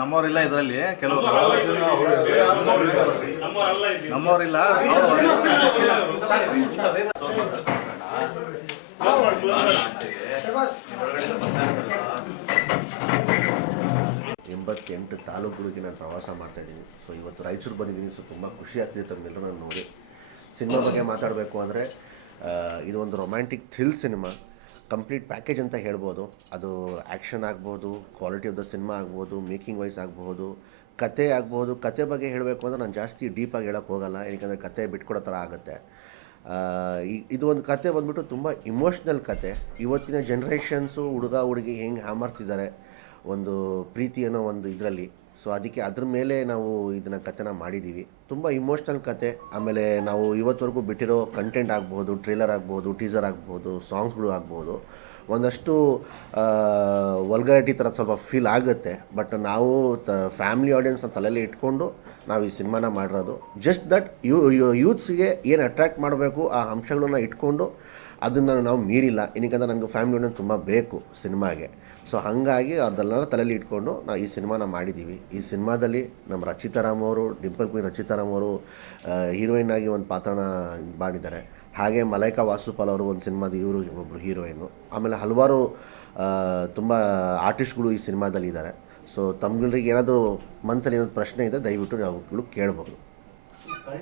ನಮ್ಮವರಿಲ್ಲ ಇದರಲ್ಲಿ ಕೆಲವರು ನಮ್ಮವರಿಲ್ಲ. ಎಂಬತ್ತೆಂಟು ತಾಲೂಕುಗಳಿಗೆ ನಾನು ಪ್ರವಾಸ ಮಾಡ್ತಾಯಿದ್ದೀನಿ. ಸೊ ಇವತ್ತು ರಾಯಚೂರು ಬಂದಿದ್ದೀನಿ. ಸೊ ತುಂಬ ಖುಷಿ ಆಗ್ತಿದೆ ತಮ್ಮೆಲ್ಲರೂ ನಾನು ನೋಡಿ. ಸಿನಿಮಾ ಬಗ್ಗೆ ಮಾತಾಡಬೇಕು ಅಂದರೆ ಇದು ಒಂದು romantic thrill cinema, complete package ಅಂತ ಹೇಳ್ಬೋದು. ಅದು ಆ್ಯಕ್ಷನ್ ಆಗ್ಬೋದು, ಕ್ವಾಲಿಟಿ ಆಫ್ ದ ಸಿನಿಮಾ ಆಗ್ಬೋದು, ಮೇಕಿಂಗ್ ವೈಸ್ ಆಗ್ಬೋದು, ಕತೆ ಆಗ್ಬೋದು. ಕತೆ ಬಗ್ಗೆ ಹೇಳಬೇಕು ಅಂದರೆ ನಾನು ಜಾಸ್ತಿ ಡೀಪಾಗಿ ಹೇಳೋಕ್ಕೆ ಹೋಗಲ್ಲ, ಏಕೆಂದರೆ ಕತೆ ಬಿಟ್ಕೊಡೋ ಥರ ಆಗುತ್ತೆ. ಇದು ಒಂದು ಕತೆ ಬಂದ್ಬಿಟ್ಟು ತುಂಬ ಇಮೋಷ್ನಲ್ ಕತೆ. ಇವತ್ತಿನ ಜನ್ರೇಷನ್ಸು ಹುಡುಗ ಹುಡುಗಿ ಹೆಂಗೆ ಹ್ಯಾಮರ್ತಿದ್ದಾರೆ ಒಂದು ಪ್ರೀತಿ ಅನ್ನೋ ಒಂದು ಇದರಲ್ಲಿ. ಸೊ ಅದಕ್ಕೆ ಅದ್ರ ಮೇಲೆ ನಾವು ಇದನ್ನು ಕತೆನ ಮಾಡಿದ್ದೀವಿ. ತುಂಬ ಇಮೋಷ್ನಲ್ ಕತೆ. ಆಮೇಲೆ ನಾವು ಇವತ್ತವರೆಗೂ ಬಿಟ್ಟಿರೋ ಕಂಟೆಂಟ್ ಆಗ್ಬೋದು, ಟ್ರೇಲರ್ ಆಗ್ಬೋದು, ಟೀಸರ್ ಆಗ್ಬೋದು, ಸಾಂಗ್ಸ್ಗಳು ಆಗ್ಬೋದು, ಒಂದಷ್ಟು ವಲ್ಗಾರಿಟಿ ಥರ ಸ್ವಲ್ಪ ಫೀಲ್ ಆಗುತ್ತೆ. ಬಟ್ ನಾವು ಫ್ಯಾಮಿಲಿ ಆಡಿಯನ್ಸ್ನ ತಲೆಯಲ್ಲಿ ಇಟ್ಕೊಂಡು ನಾವು ಈ ಸಿನಿಮಾನ ಮಾಡಿರೋದು. ಜಸ್ಟ್ ದಟ್ ಯೂತ್ಸ್ಗೆ ಏನು ಅಟ್ರ್ಯಾಕ್ಟ್ ಮಾಡಬೇಕು ಆ ಅಂಶಗಳನ್ನ ಇಟ್ಕೊಂಡು ಅದನ್ನು ನಾವು ಮೀರಿಲ್ಲ. ಏನಕ್ಕಂದ್ರೆ ನನಗೆ ಫ್ಯಾಮಿಲಿ ಆಡಿಯನ್ಸ್ ತುಂಬ ಬೇಕು ಸಿನಿಮಾಗೆ. ಸೊ ಹಾಗಾಗಿ ಅದನ್ನೆಲ್ಲ ತಲೆಯಲ್ಲಿ ಇಟ್ಕೊಂಡು ನಾವು ಈ ಸಿನಿಮಾನ ಮಾಡಿದ್ದೀವಿ. ಈ ಸಿನಿಮಾದಲ್ಲಿ ನಮ್ಮ ರಚಿತಾರಾಮ್ ಅವರು, ಡಿಂಪಲ್ ಕ್ವೀನ್ ರಚಿತಾರಾಮ್ ಅವರು ಹೀರೋಯಿನ್ ಆಗಿ ಒಂದು ಪಾತ್ರನ ಮಾಡಿದ್ದಾರೆ. ಹಾಗೆ ಮಲೈಕಾ ವಾಸುಪಾಲ್ ಅವರು ಒಂದು ಸಿನಿಮಾದ ಇವರು ಒಬ್ಬರು ಹೀರೋಯಿನ್ನು. ಆಮೇಲೆ ಹಲವಾರು ತುಂಬ ಆರ್ಟಿಸ್ಟ್ಗಳು ಈ ಸಿನಿಮಾದಲ್ಲಿ ಇದ್ದಾರೆ. ಸೊ ತಮ್ಗಳಿಗೆ ಏನಾದರೂ ಮನಸ್ಸಲ್ಲಿ ಏನಾದರೂ ಪ್ರಶ್ನೆ ಇದೆ ದಯವಿಟ್ಟು ನಾವು ಕೇಳ್ಬೋದು.